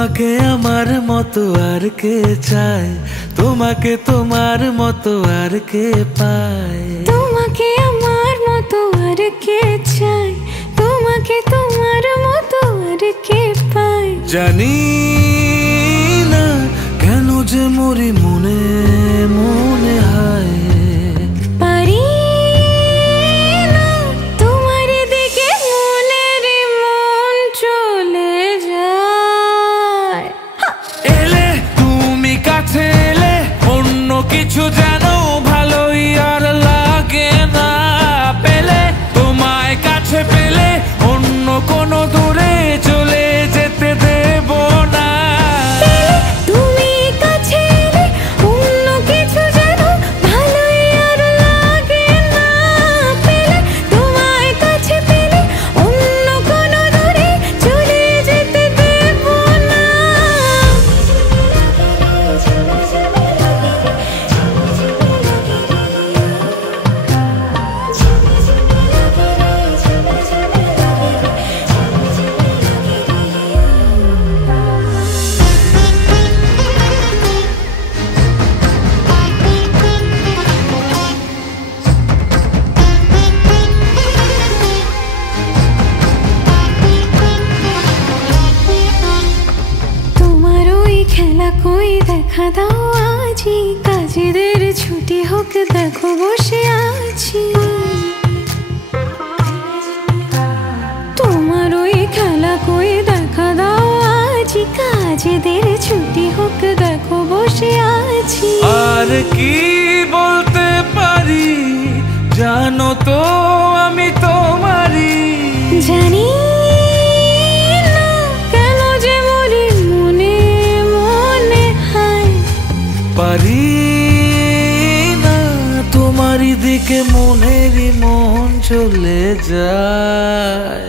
তোমাকে আমার মতো আর কে চায়, তোমাকে তোমার মতো আর কে পায়। তোমাকে আমার মতো আর কে চায়, তোমাকে তোমার মতো আর কে পায়। জানি না কেন যে মরি মনে মনে হায়, পারি না তোমার দিকে মনের মন চলে যায়। এলে তুমি কাছে এলে অন্য কিছু যেন ভালোই আর লাগে না। পেলে তোমায় কাছে পেলে অন্য কোনো দূরে চলে যেতে দেব না। তুমি কাছে এলে অন্য কিছু যেন ভালোই আর লাগে না। পেলে তোমায় কাছে পেলে অন্য কোনো দূরে চলে যেতে দেব না। তোমার ওই খেলা কই দেখা দাও আজি, কাজেদের ছুটি হোক দেখো বসে আছি। তোমার ওই খেলা কই দেখা দাও আজি, কাজেদের ছুটি হোক দেখো বসে আছি। আর কি বলতে পারি জানো তো আমি তোমারই। জানি না কেন যে মরি মনে মনে হায়, পারি না তোমারই দিকে মনেরই মন চলে যায়।